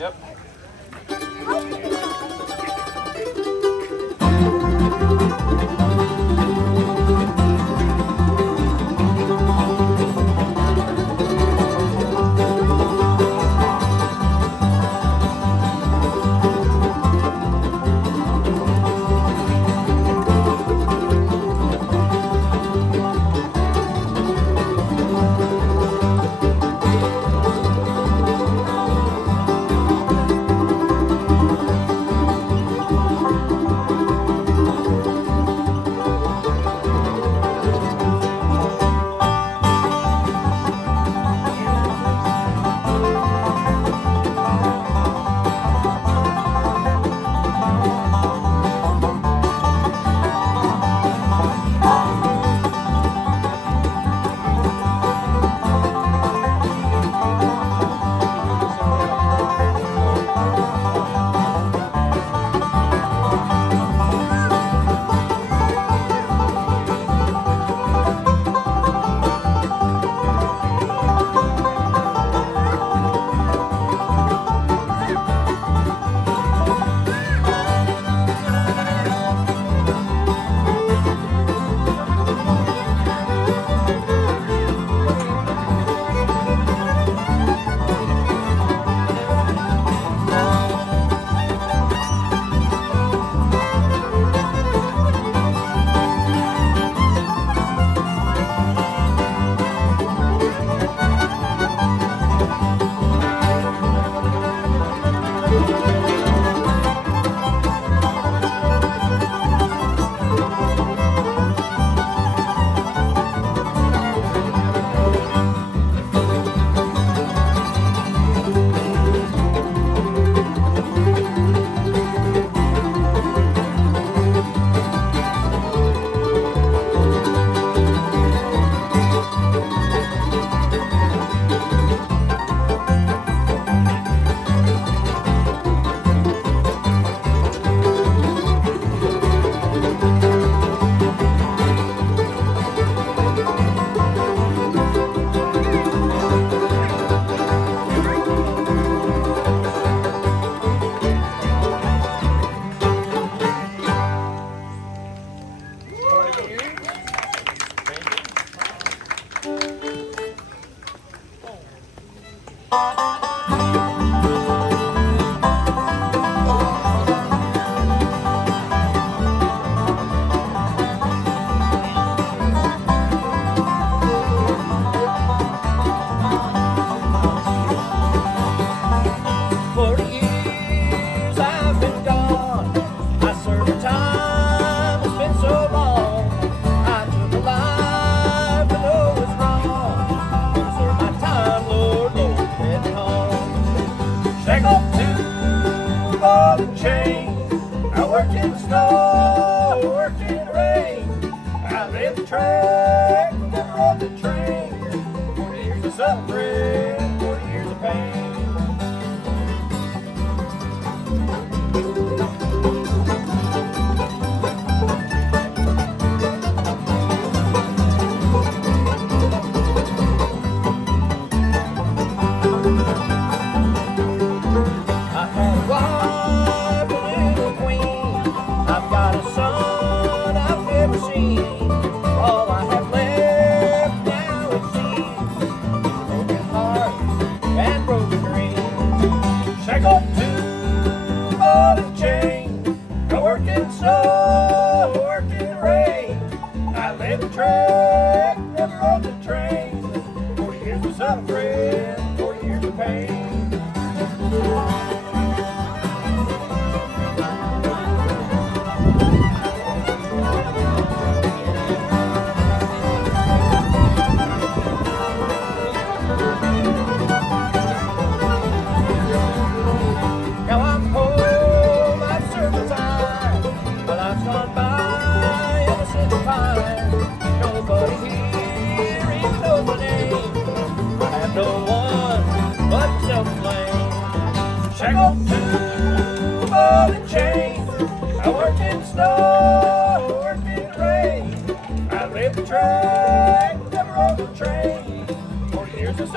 Yep.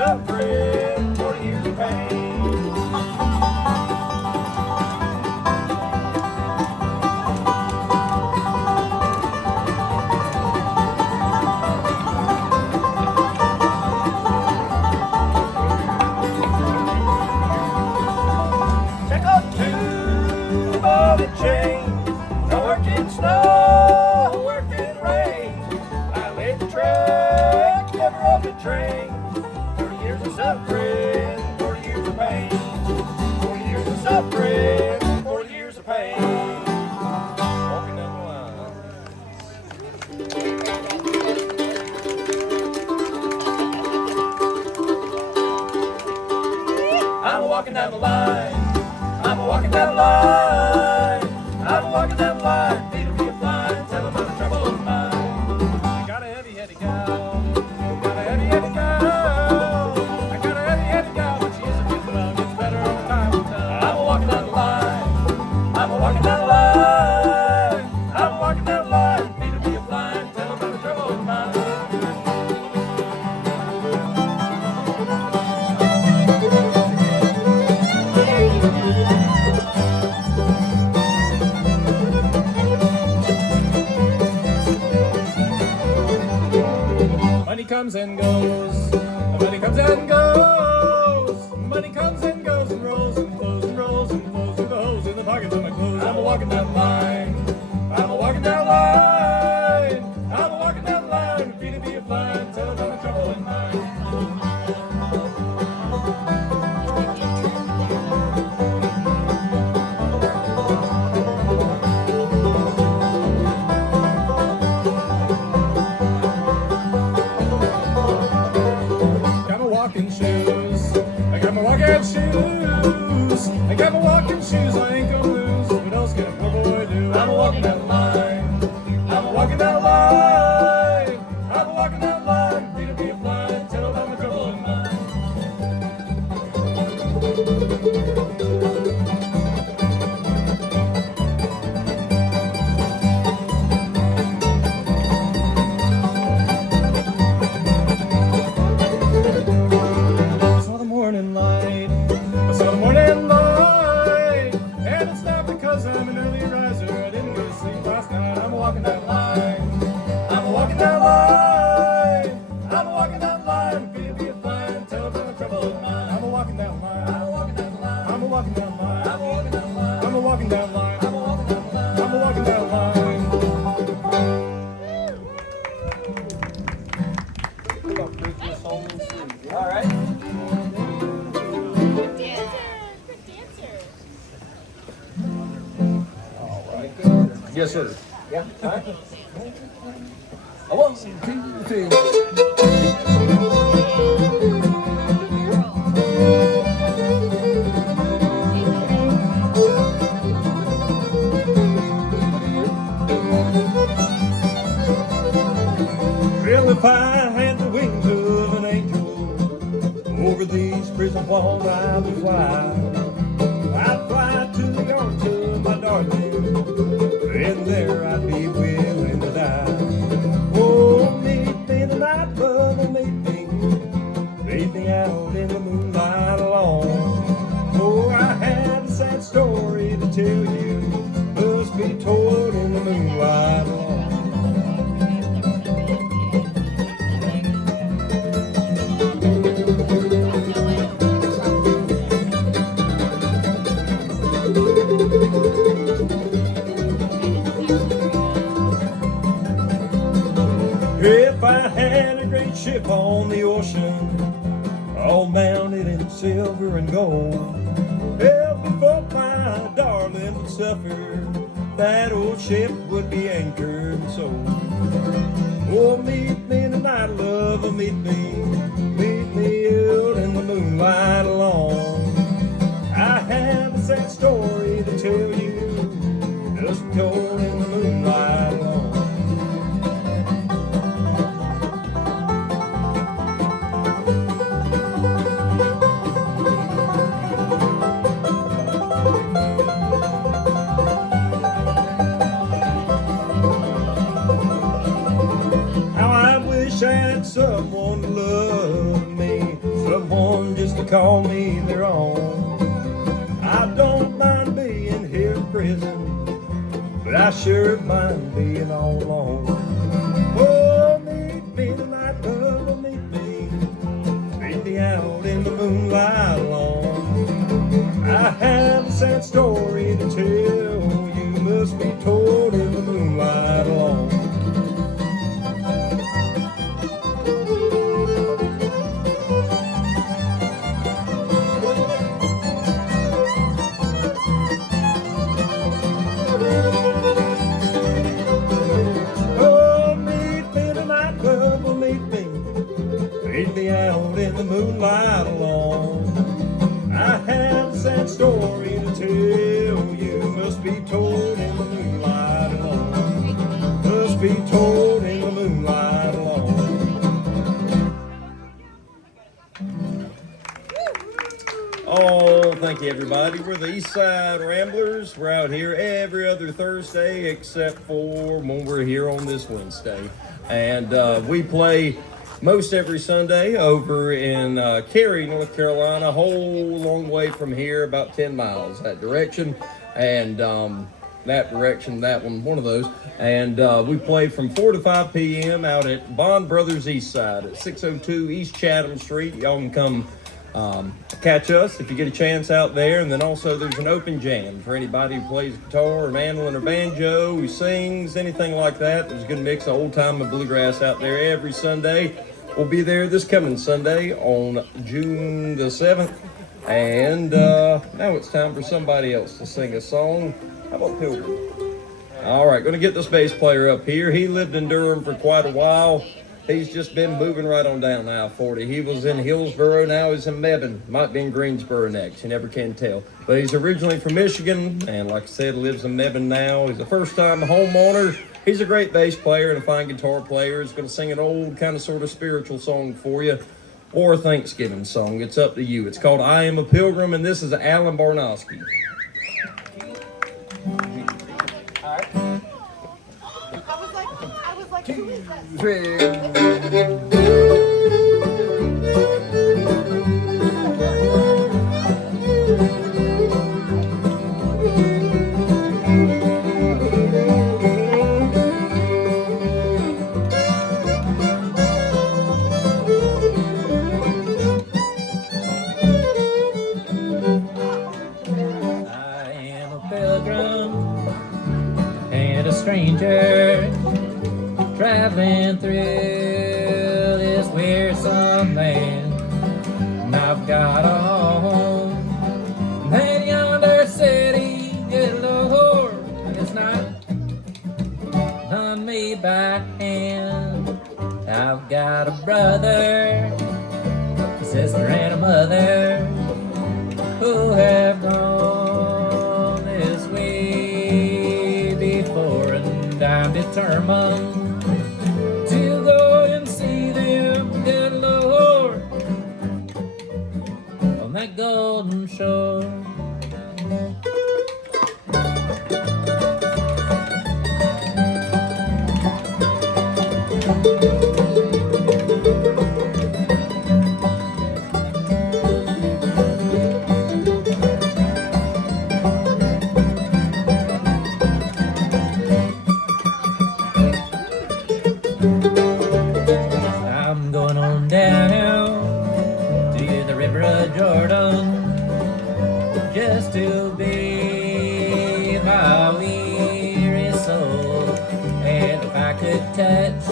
Suffering, 40 years of pain. train. 40 years of suffering, 40 years of pain. 40 years of suffering, 40 years of pain. Walking down the line. I'm walking down the line. I'm walking down the line. I'm walking down the line. Feet will be flying. Tell them about the trouble of mine. I got a heavy-headed gal. Got a heavy-headed gal. I got a heavy-headed gal, but she isn't getting well. Gets better all the time. I'm walking down the line. I'm walking down the line. I'm walking down the line. Feet will be flying. Tell them about the trouble of mine. Money comes and goes, money comes and goes, money comes and goes and rolls and flows and rolls and flows through the holes in the pockets of my clothes. I'm walking down the line, I'm walking down the line, I'm walking down the line, feet to be a flying, tell about my trouble in mind. Walking shoes, I got my walking shoes, I got my walking shoes, I ain't gonna lose, what else can a poor boy do? I'm walking down the line, I'm walking down the line, I'm walking down the line, feet will be a flying, tell about my trouble in mind. And it's not because I'm an early riser, I didn't go to sleep last night. I'm walking down the line, I'm walking down the line, I'm walking down the line, feet will be a flying, tell about my trouble of mine. I'm walking down the line, I'm walking down the line, I'm walking down the line, I'm walking down the line, I'm walking down the line, I'm walking down the line, I'm walking down the line. All right. Yes, sir. Yeah. All right. I want some two. Well, if I had the wings of an angel over these prison walls, I would fly. I'd fly to the arms of my darling. And there I'd be willing to die. Oh, meet me tonight, brother, meet me out in the moonlight alone. Oh, I have a sad story to tell you, must be told in the moonlight alone. If I had a great ship on the ocean, all mounted in silver and gold, well, before my darling would suffer, that old ship would be anchored and sold. Oh, meet me tonight, love, meet me out in the moonlight alone. I have a sad story to tell you, just told in the moonlight alone. Someone to love me, someone just to call me their own. I don't mind being here in prison, but I sure mind being all alone. Oh, meet me tonight, love, meet me out in the moonlight alone. I have a sad story to tell, you must be told in the moonlight alone. story to tell. You must be told in the moonlight alone. Must be told in the moonlight alone. Oh, thank you, everybody. We're the East Side Ramblers. We're out here every other Thursday except for when we're here on this Wednesday. And we play most every Sunday over in Cary, North Carolina, a whole long way from here, about 10 miles that direction. And that direction, that one of those. And we play from 4 to 5 p.m. out at Bond Brothers East Side at 602 East Chatham Street. Y'all can come catch us if you get a chance out there. And then also there's an open jam for anybody who plays guitar or mandolin or banjo, who sings, anything like that. There's a good mix of old time and bluegrass out there every Sunday. We'll be there this coming Sunday on June the 7th. And now it's time for somebody else to sing a song. How about Pilgrim? All right, going to get this bass player up here. He lived in Durham for quite a while. He's just been moving right on down I-40. He was in Hillsboro, now he's in Mebane. Might be in Greensboro next, you never can tell. But he's originally from Michigan, and like I said, lives in Mebane now. He's a first-time homeowner. He's a great bass player and a fine guitar player. He's going to sing an old kind of sort of spiritual song for you, or a Thanksgiving song. It's up to you. It's called I Am a Pilgrim, and this is Alan Barnosky. I was like, who is that? Stranger traveling through this wearisome land, and I've got a home in yonder city, good Lord, it's not done me by hand. I've got a brother, a sister, and a mother who have gone this way before, and I'm determined to go and see them, good Lord, on that golden shore. I'm going on down to the river of Jordan just to be my weary soul. And if I could touch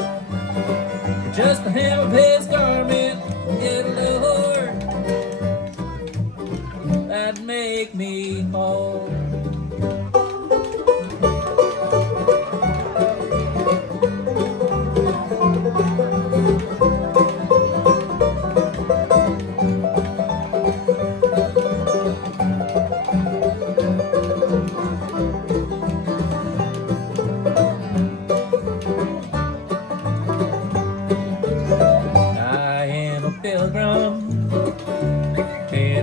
just the hem of his garment, good Lord, that'd make me whole.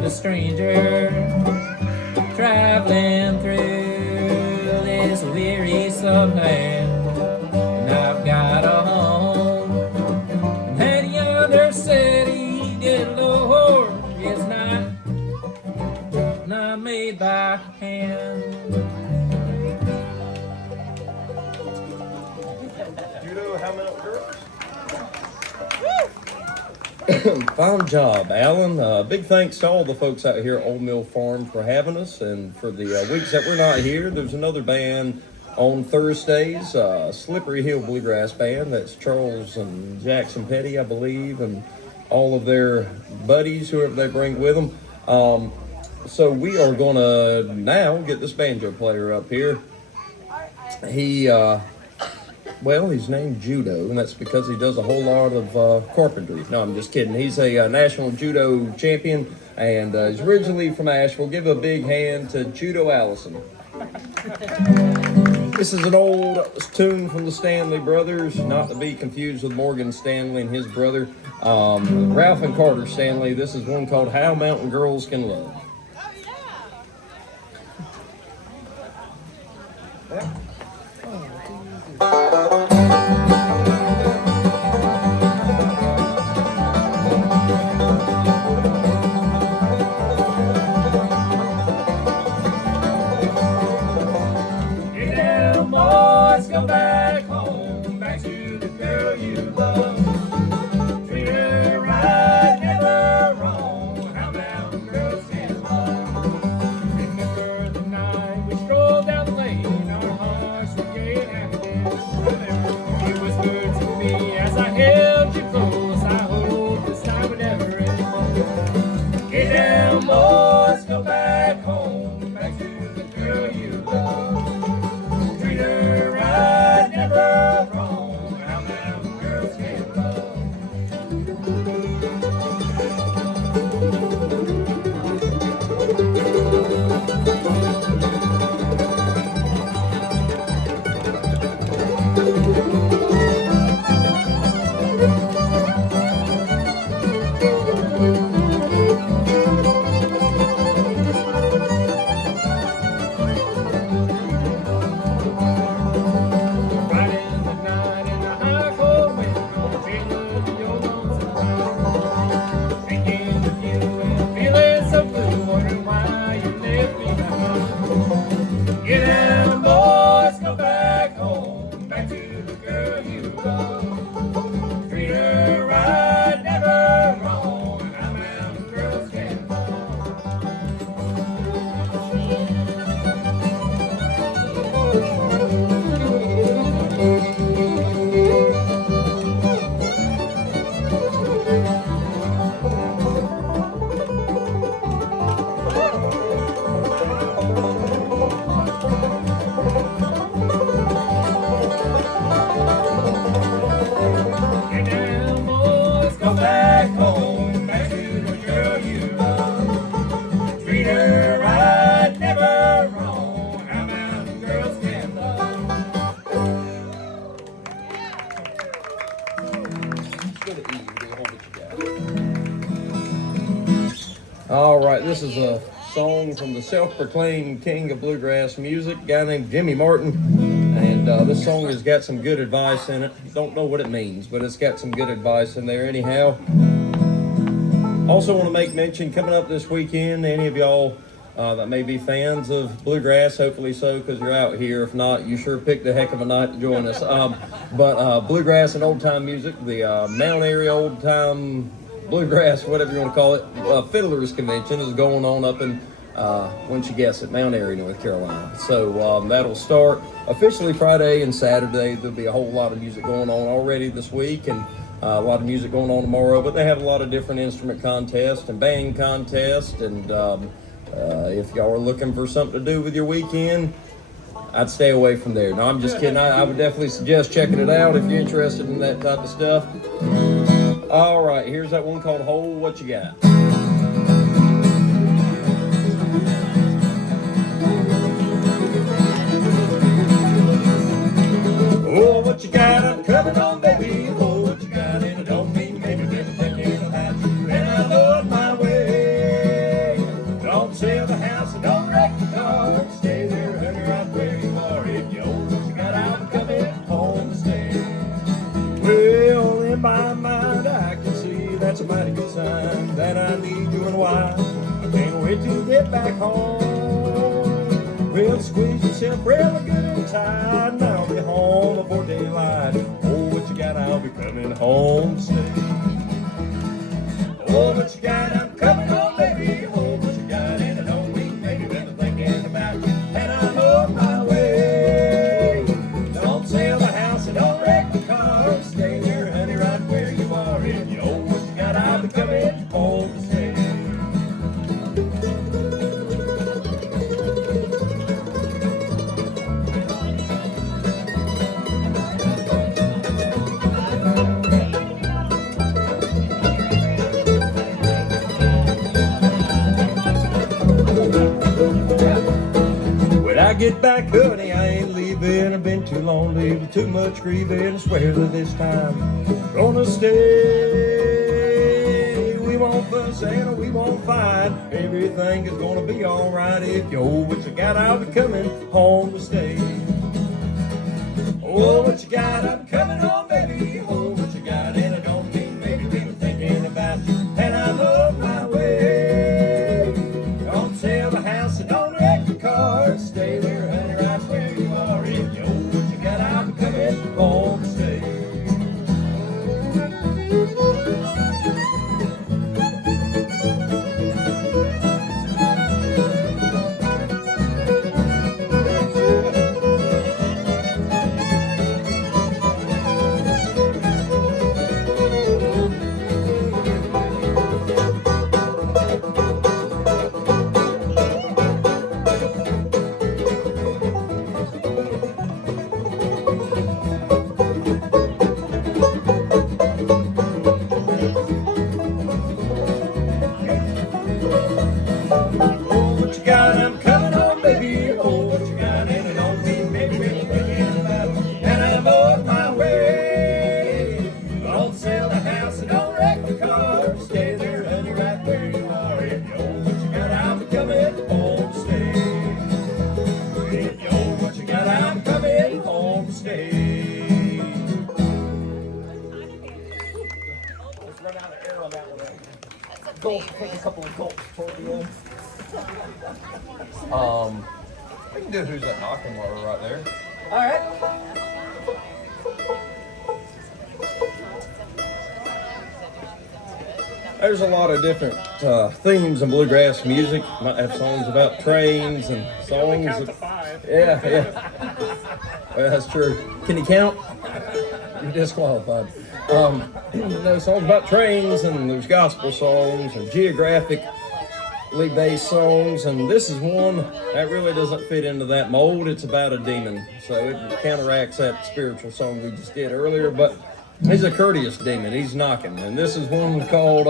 Stranger traveling through this wearisome land, and I've got a home in yonder city, good Lord, it's not made by hand. Do you know how many girls? Fine job, Alan. Big thanks to all the folks out here at Old Mill Farm for having us, and for the weeks that we're not here, there's another band on Thursdays, Slippery Hill Bluegrass Band. That's Charles and Jackson Petty, I believe, and all of their buddies, whoever they bring with them. So we are going to now get this banjo player up here. Well, he's named Judo, and that's because he does a whole lot of carpentry. No, I'm just kidding. He's a national judo champion and he's originally from Asheville. Give a big hand to Judo Allison. This is an old tune from the Stanley Brothers, not to be confused with Morgan Stanley and his brother, Ralph and Carter Stanley. This is one called How Mountain Girls Can Love. Go back home, back to the girl you love. Treat her right, never wrong. How mountain girls can love. Remember the night we strolled down the lane, our hearts were gay and happy. You whispered to me as I held you close, I hope this time would never end. Get down, boys, go back home, back to the girl you love. Treat her right, never wrong. How mountain girls can love. Right in the night in the high cold wind, dreaming of your lonesome town. Thinking of you and feeling so blue, wondering why you left me behind. Get down, boys, go back home, back to the girl you love. Treat her right, never wrong. How mountain girls can love. Get down, boys, go back home, back to the girl you love. Treat her right, never wrong. How mountain girls can love. All right, this is a song from the self-proclaimed king of bluegrass music, a guy named Jimmy Martin. And this song has got some good advice in it. Don't know what it means, but it's got some good advice in there anyhow. Also want to make mention, coming up this weekend, any of y'all that may be fans of bluegrass, hopefully so, because you're out here. If not, you sure picked a heck of a night to join us. But bluegrass and old-time music, the Mount Airy old-time bluegrass, whatever you want to call it, Fiddlers Convention is going on up in, once you guess it, Mount Airy, North Carolina. So that'll start officially Friday and Saturday. There'll be a whole lot of music going on already this week, and a lot of music going on tomorrow. But they have a lot of different instrument contests and band contests, and if y'all are looking for something to do with your weekend, I'd stay away from there. No, I'm just kidding. I would definitely suggest checking it out if you're interested in that type of stuff. All right, here's that one called Hold What You Got. Oh, what you got, I'm coming on, baby. Oh, what you got, and I don't mean maybe, been thinking about you, and I know it my way. Don't sell the house and don't wreck the car. Stay there, honey, right where you are. If you own what you got, I'm coming home to stay. Well, in my mind, I can see that's a mighty good sign that I need you and why. I can't wait to get back home. Well, squeeze yourself really good and tight, and I'll be home before daylight. Oh, what you got, I'll be coming home to stay. Oh, what you got, I'm coming home, baby. Oh, what you got, and I don't mean maybe been thinking about you, and I'm on my way. Don't sell the house and don't wreck the car. Stay there, honey, right where you are. If you owe what you got, I'll be coming home to stay. get back, honey, I ain't leaving. I've been too long leaving, too much grieving. I swear that this time gonna stay. We won't fuss and we won't fight. Everything is gonna be alright. If you owe what you got, I'll be coming home to stay. Oh, what you got, I'm coming home, baby. Oh, what you got, and I don't mean maybe even thinking about you. And I'm on my way. Don't sell the house and don't wreck the car. Stay there, honey, right where you are. If you owe what you got, I'll be coming home to stay. Take a couple of gulps toward the end. We can do Who's That Knocking while we're right there. All right. There's a lot of different themes in bluegrass music. Might have songs about trains and songs. Count to 5. Yeah. Well, that's true. Can you count? You're disqualified. There's songs about trains, and there's gospel songs and geographically based songs, and this is one that really doesn't fit into that mold. It's about a demon, so it counteracts that spiritual song we just did earlier, but he's a courteous demon. He's knocking, and this is one called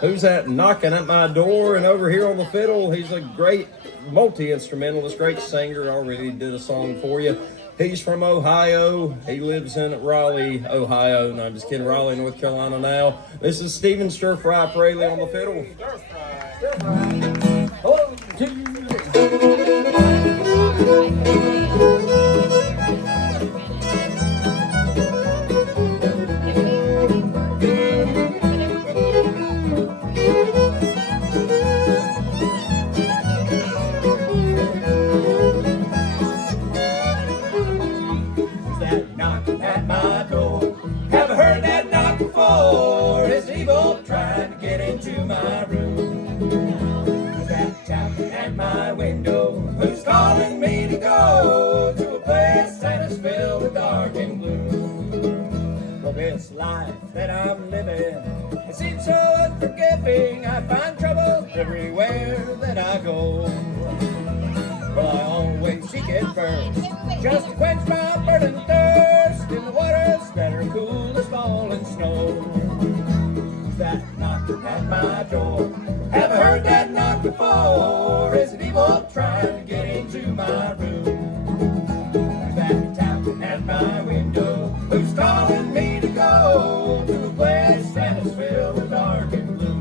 Who's That Knocking at My Door? And over here on the fiddle, he's a great multi-instrumentalist, great singer. Already did a song for you. He's from Ohio. He lives in Raleigh, Ohio. No, I'm just kidding. Raleigh, North Carolina now. This is Stephen Stir Fry Fraley on the fiddle. Stir Fry. Oh, this life that I'm living, it seems so unforgiving. I find trouble everywhere that I go. Well, I always seek it first, just to quench my burning thirst in the waters that are cool as falling snow. Who's that knocking at my door? Haven't heard that knock before. Is it evil trying to get into my room? Who's that tapping at my window? Who's calling me to go to a place that is filled with dark and blue?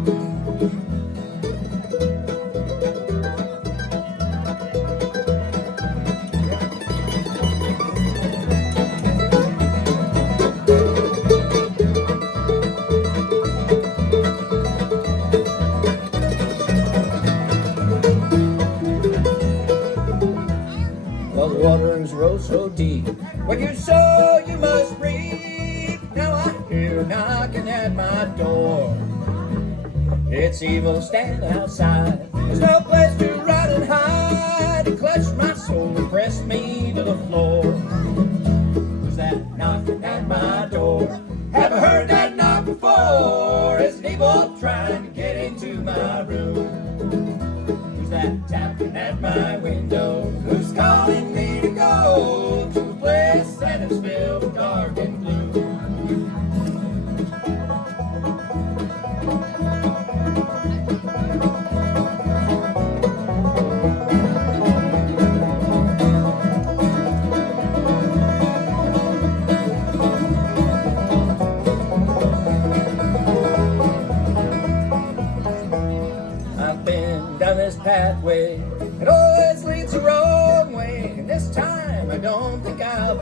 Well, the waters roll so deep. When you sow, you must reap. Now I hear knocking at my door. It's evil standing outside. There's no place to run and hide. It clutched my soul and pressed me to the floor. Who's that knocking at my door? Haven't heard that knock before. It's an evil trying to get into my room. Who's that tapping at my window? Who's calling me to go to a place that is filled with dark and blue?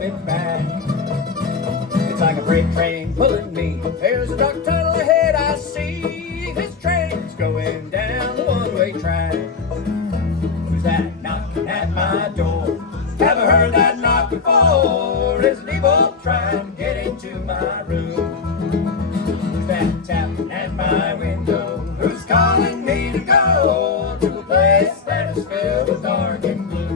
it back. It's like a freight train pulling me. There's a dark tunnel ahead I see. This train's going down the one-way track. Who's that knocking at my door? Haven't heard that knock before. Is an evil trying to get into my room? Who's that tapping at my window? Who's calling me to go to a place that is filled with dark and blue?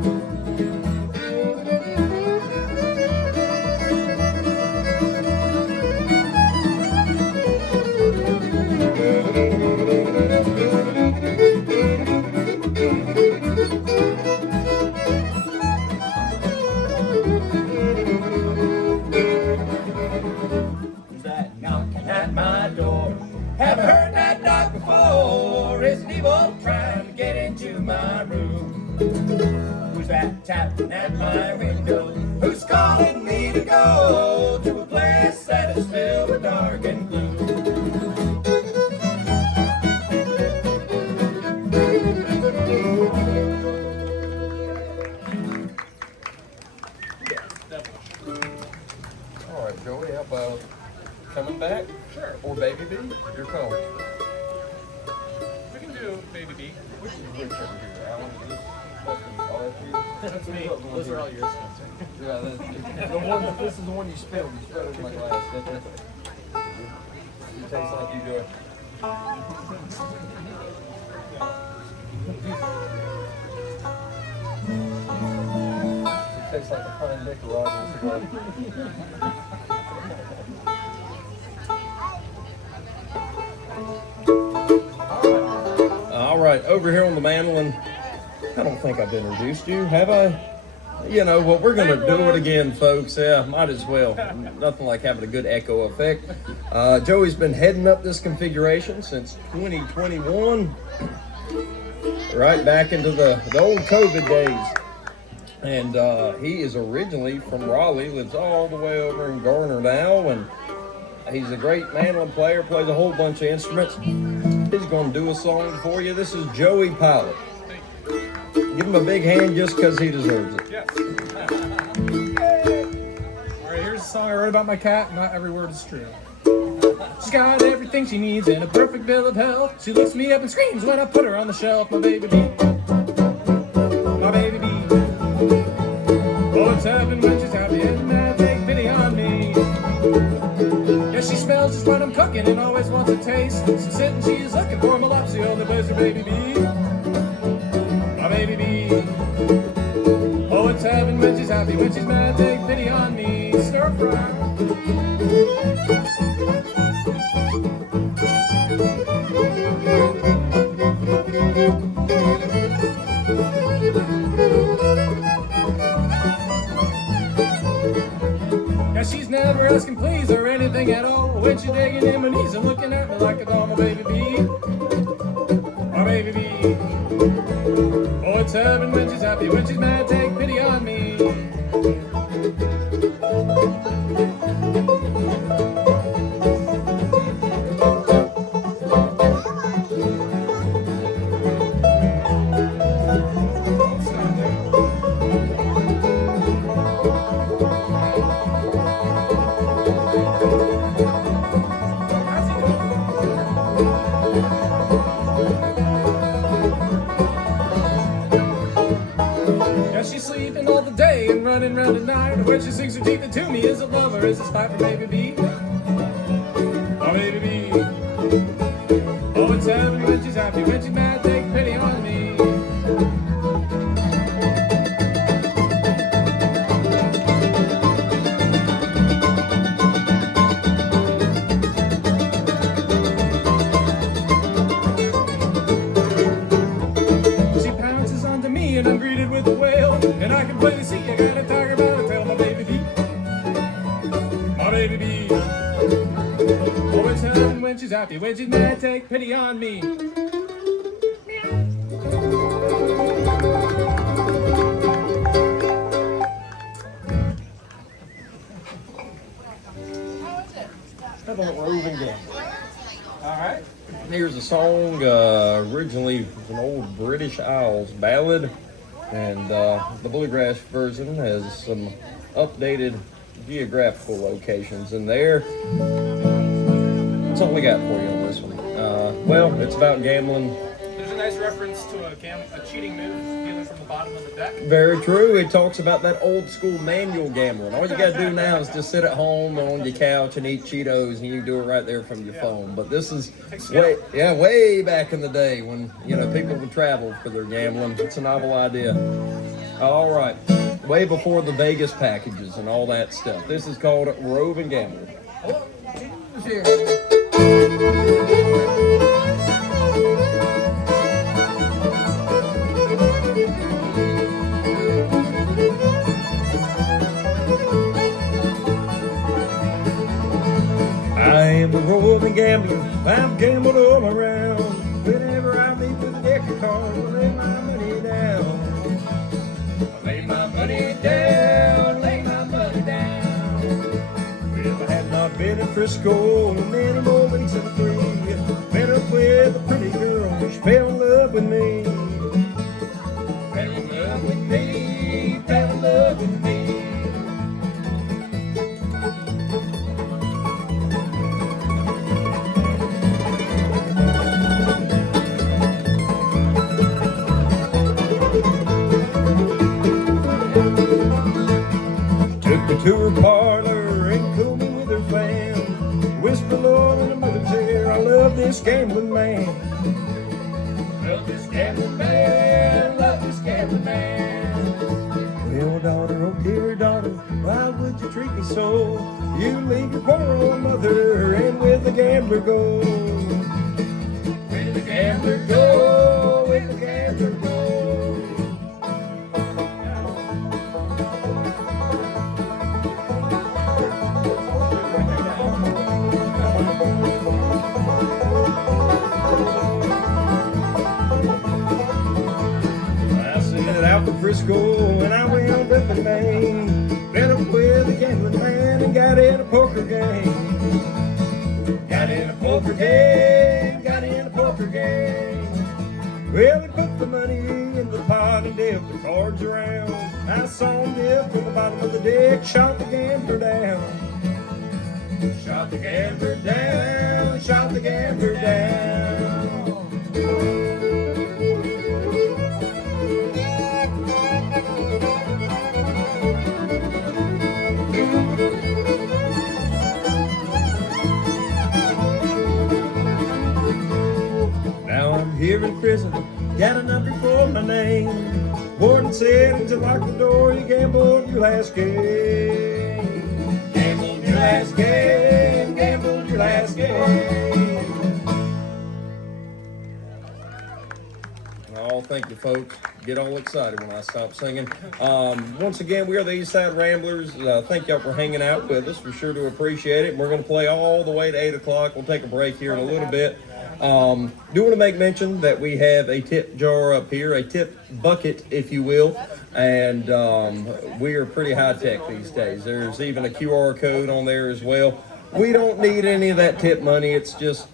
Who's that knocking at my door? Haven't heard that knock before. Is an evil trying to get into my room? Who's that tapping at my window? Who's calling me to go to a place that is filled with dark and blue? All right, Joey, how about coming back? Sure. Or Baby B? Your call. We can do Baby B. Which is which over here? Alan, is this? All that for you? That's me. Those are all yours, Spencer. Yeah, the one. This is the one you spilled. You spilled it in my glass. It tastes like you do it. It tastes like a fine Nicaraguan cigar. All right, over here on the mandolin, I don't think I've introduced you, have I? You know what, we're going to do it again, folks. Yeah, might as well. Nothing like having a good echo effect. Joey's been heading up this configuration since 2021, right back into the old COVID days. And he is originally from Raleigh, lives all the way over in Garner now, and he's a great mandolin player, plays a whole bunch of instruments. He's going to do a song for you. This is Joey Pilot. Give him a big hand just because he deserves it. Yes. All right, here's a song I wrote about my cat. Not every word is true. She's got everything she needs and a perfect bill of health. She lifts me up and screams when I put her on the shelf. My baby bee. My baby bee. Oh, it's heaven when she's happy and I take pity on me. Yeah, she smells just what I'm cooking and always wants a taste. She's sitting, she's looking for a Melopsio, the buzzer baby bee. My baby bee. Oh, it's heaven when she's happy, when she's mad, take pity on me. Stir fry. Yeah, she's never asking please or anything at all. When she's digging in my knees and looking at me like a doll, my baby bee. My baby bee. Oh, it's heaven when she's happy, when she's mad, take pity on me. Sleeping all the day and running round at night. When she sinks her teeth into me, is it love or is it spite for baby bee? Oh, baby bee. Oh, it's heaven when she's happy, when she's mad, take pity on me. She pounces onto me and I'm greeted with a wail. And I can plainly see I got a tiger by the tail, my baby bee. My baby bee. Oh, it's heaven when she's happy, when she's mad, take pity on me. How about Roving Game? All right. Here's a song originally from an old British Isles ballad And the bluegrass version has some updated geographical locations in there. That's all we got for you on this one. Well, it's about gambling. There's a nice reference to a cheating move dealing from the bottom of the deck. Very true. It talks about that old school manual gambling. All you got to do now is just sit at home on your couch and eat Cheetos, and you can do it right there from your phone. But this is way back in the day when people would travel for their gambling. It's a novel idea. All right, way before the Vegas packages and all that stuff. This is called Roving Gambler. I am a roving gambler, I've gambled all around. Whenever I meet with a deck of cards, I lay my money down. I lay my money down, lay my money down. Well, I have not been in Frisco in many more weeks than 3. Met up with a pretty girl, she fell in love with me. Fell in love with me, fell in love with me. To her parlor and cool me with her fan. Whisper low in her mother's ear, I love this gambling man. Love this gambling man, love this gambling man. Well, daughter, oh dear daughter, why would you treat me so? You leave your poor old mother and with the gambler go. With the gambler go, with the gambler go. Frisco and I wound up in Maine. Met up with a gambling man and got in a poker game. Got in a poker game, got in a poker game. Well, he put the money in the pot and dealt the cards around. I saw him dip from the bottom of the deck, shot the gambler down. Shot the gambler down, shot the gambler down. Here in prison, got a number for my name. Warden said, as you lock the door, you gambled your last game. Gambled your last game, gambled your last game. Oh, thank you, folks. Get all excited when I stop singing. Once again, we are the Eastside Ramblers. Thank y'all for hanging out with us. We're sure to appreciate it. We're going to play all the way to 8 o'clock. We'll take a break here in a little bit. Do want to make mention that we have a tip jar up here, a tip bucket, if you will, and we are pretty high-tech these days. There's even a QR code on there as well. We don't need any of that tip money. It's just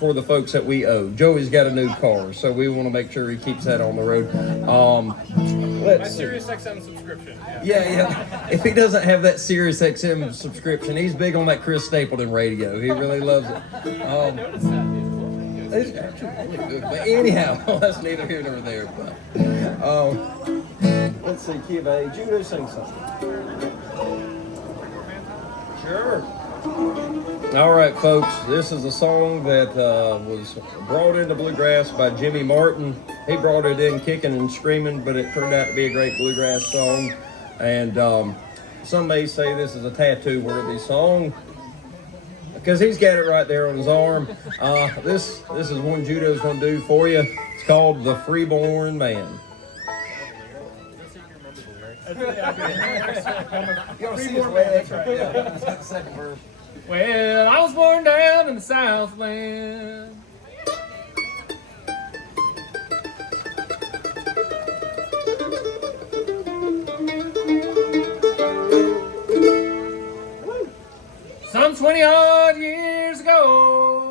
for the folks that we owe. Joey's got a new car, so we want to make sure he keeps that on the road. My Sirius XM subscription. Yeah. If he doesn't have that Sirius XM subscription, he's big on that Chris Stapleton radio. He really loves it. I noticed that. It's actually really good. But anyhow, that's neither here nor there. But let's see, Kiva, Judo, sing something. Sure. All right, folks. This is a song that was brought into bluegrass by Jimmy Martin. He brought it in kicking and screaming, but it turned out to be a great bluegrass song. And some may say this is a tattoo-worthy song, because he's got it right there on his arm. This is one Judo's going to do for you. It's called The Freeborn Man. You'll see his legs right there. That's the second verse. Well, I was born down in the Southland. Some 20-odd years ago.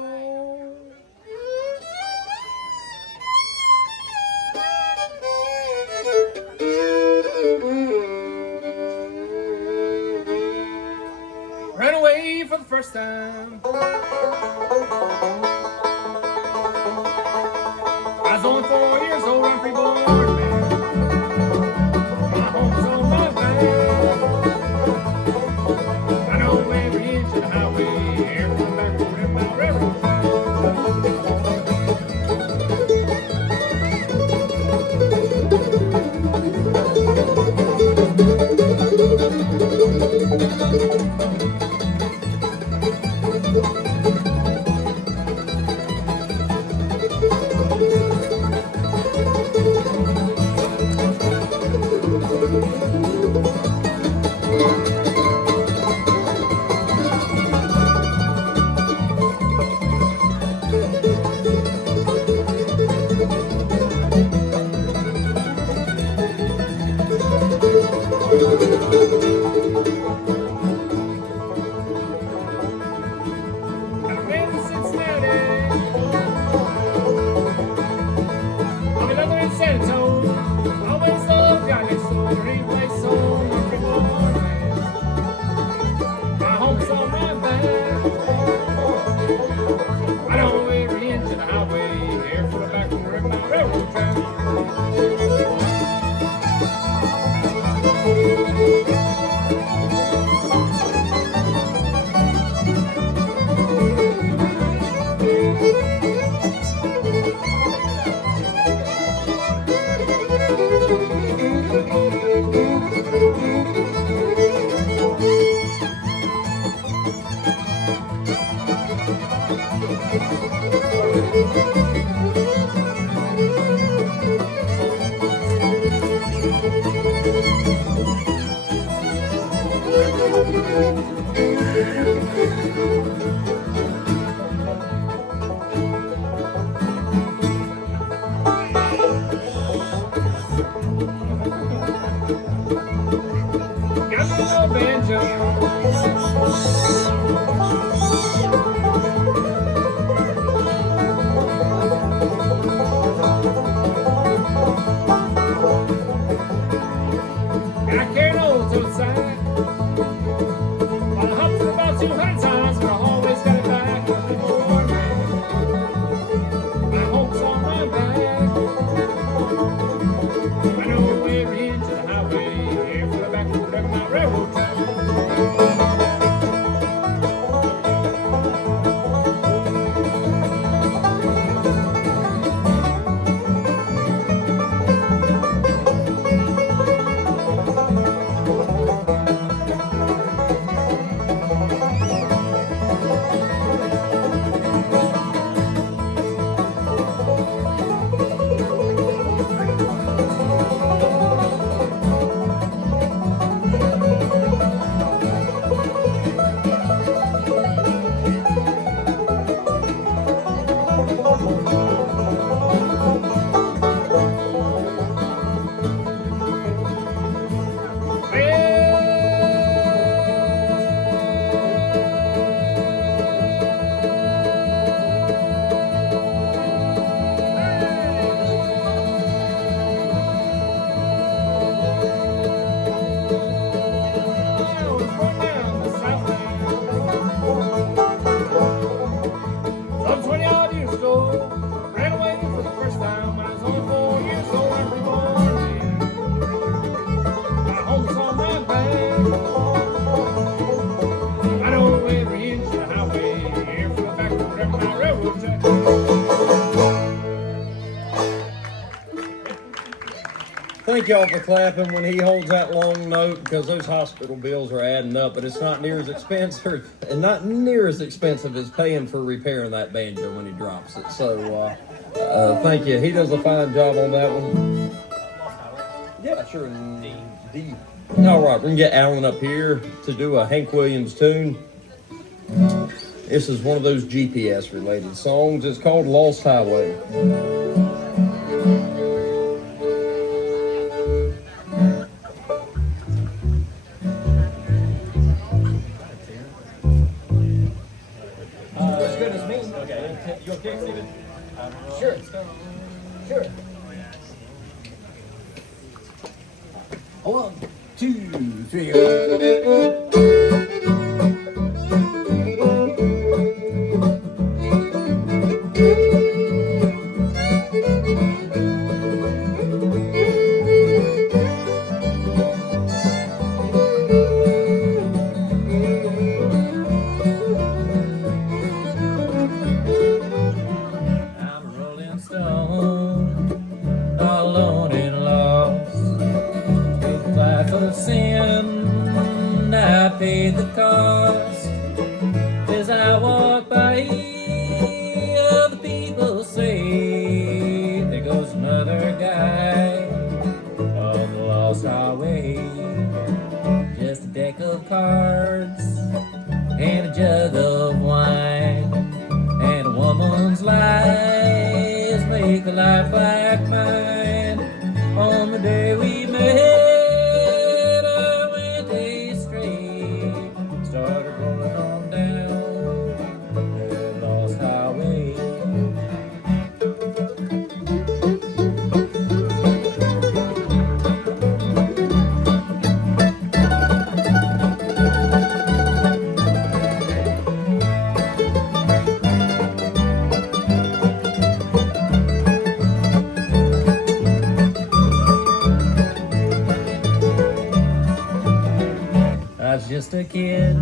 first time. I was only 4 years old, I'm free-born man. My home's on my back. I know every inch of the highway, every back road and my railroad track. I've been to Cincinnati. I'm another in San Antonio. Always love God next door. Any place so free-born man. My home's on my back. I know every inch of the highway, here for the back road and my railroad track. Got me a little banjo. And I carry an old toe side. Well, I hopped it about 200 times, but I always got it back. My home's on my back. I know every inch of the highway, here for the back road and my railroad track. Some 20 odd years ago, ran away for the first time when I was only 4 years old. I'm reborn man. My home's on my back. I know every inch of the highway, here for the back road and my railroad track. Thank y'all for clapping when he holds that long note, because those hospital bills are adding up, but it's not near as expensive as paying for repairing that banjo when he drops it. So thank you. He does a fine job on that one. Yeah, sure. D. All right, we can get Alan up here to do a Hank Williams tune. This is one of those GPS related songs. It's called Lost Highway. As good as me. Okay. You okay, Steven? Sure. Sure. 1, 2, 3. of sin, I paid the cost. As I walk by, other people say, there goes another guy on the lost highway. Just a deck of cards and a jug of wine, and a woman's lies make a life like mine. On the day we met, I went astray, started rolling on down the lost highway. I was just a kid,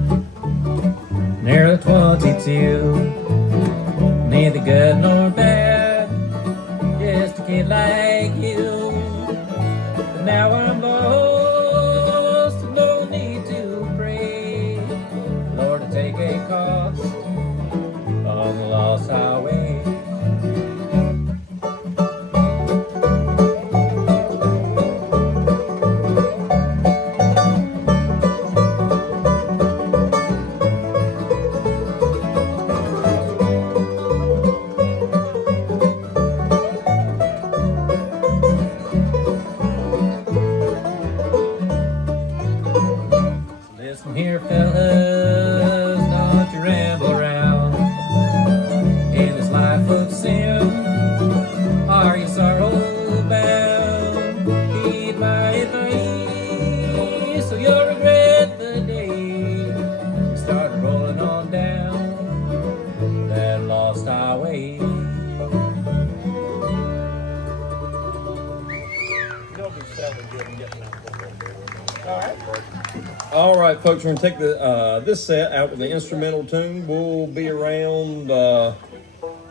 nearly 22, neither good nor bad, just a kid like you. But now I'm lost, and no need to pray, Lord, to take a cost on the lost highway. Listen here, fellas, don't you ramble around in this life of sin. Are you sorrow bound? Heed my advice, so you'll regret the day you start rolling on down that lost highway. All right, folks, we're going to take this set out with the instrumental tune. We'll be around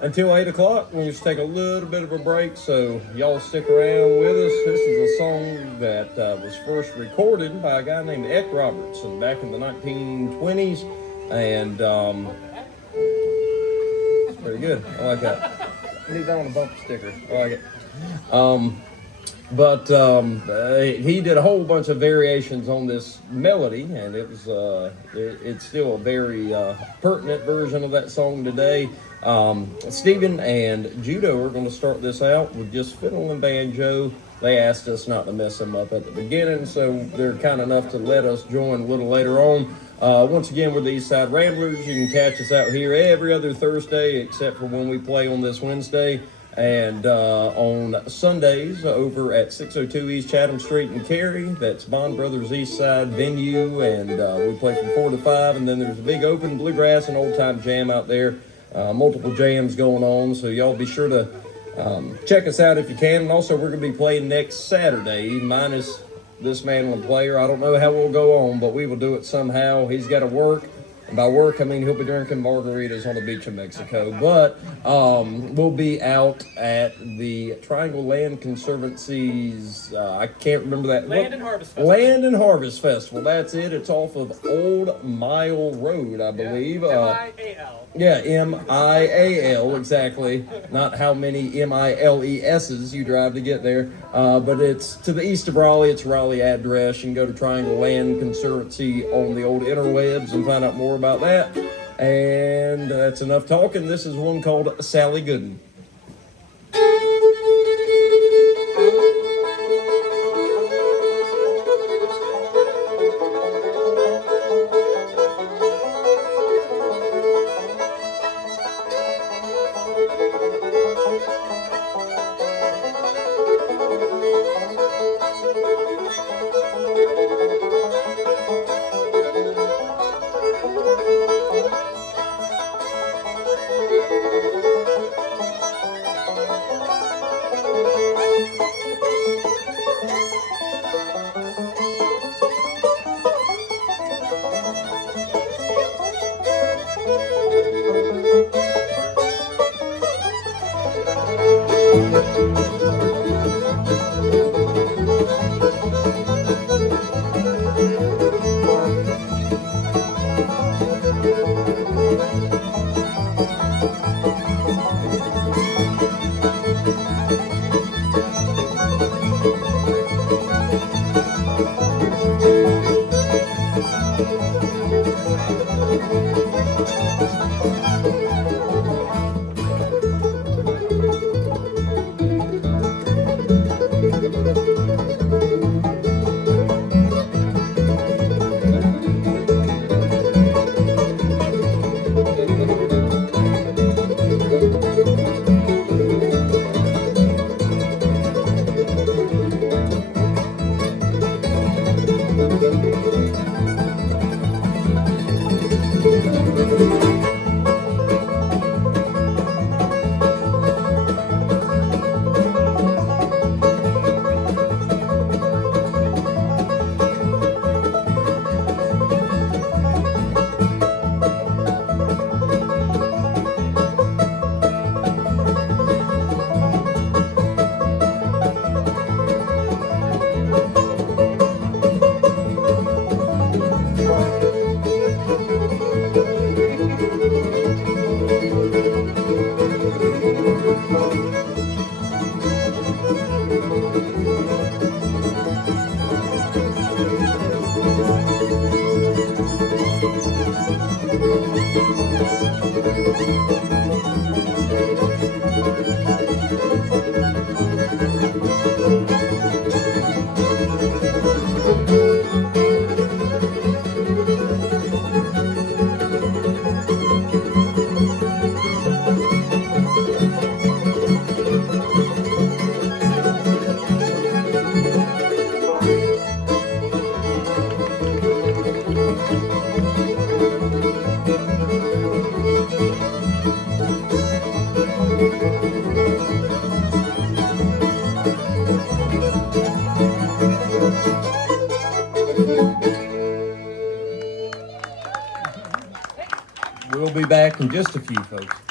until 8 o'clock. We'll just take a little bit of a break, so y'all stick around with us. This is a song that was first recorded by a guy named Eck Robertson back in the 1920s, and it's pretty good. I like that. I need that on a bumper sticker. I like it. But he did a whole bunch of variations on this melody, and it was it's still a very pertinent version of that song today. Stephen and Judo are going to start this out with just fiddle and banjo. They asked us not to mess them up at the beginning, so they're kind enough to let us join a little later on. Once again, we're the Eastside Ramblers. You can catch us out here every other Thursday, except for when we play on this Wednesday. And on Sundays over at 602 East Chatham Street in Cary, that's Bond Brothers East Side venue, and we play from 4 to 5, and then there's a big open bluegrass and old time jam out there, multiple jams going on, so y'all be sure to check us out if you can. And also, we're going to be playing next Saturday, minus this man one player. I don't know how we'll go on, but we will do it somehow. He's got to work. And by work, I mean he'll be drinking margaritas on the beach of Mexico. But we'll be out at the Triangle Land Conservancy's, I can't remember that. Land and Harvest Festival. Land and Harvest Festival, that's it. It's off of Old Mile Road, I believe. M-I-A-L. Yeah, M-I-A-L, exactly. Not how many M-I-L-E-S's you drive to get there. But it's to the east of Raleigh. It's Raleigh address. You can go to Triangle Land Conservancy on the old interwebs and find out more about that. And that's enough talking. This is one called Sally Gooden. We'll be back in just a few, folks.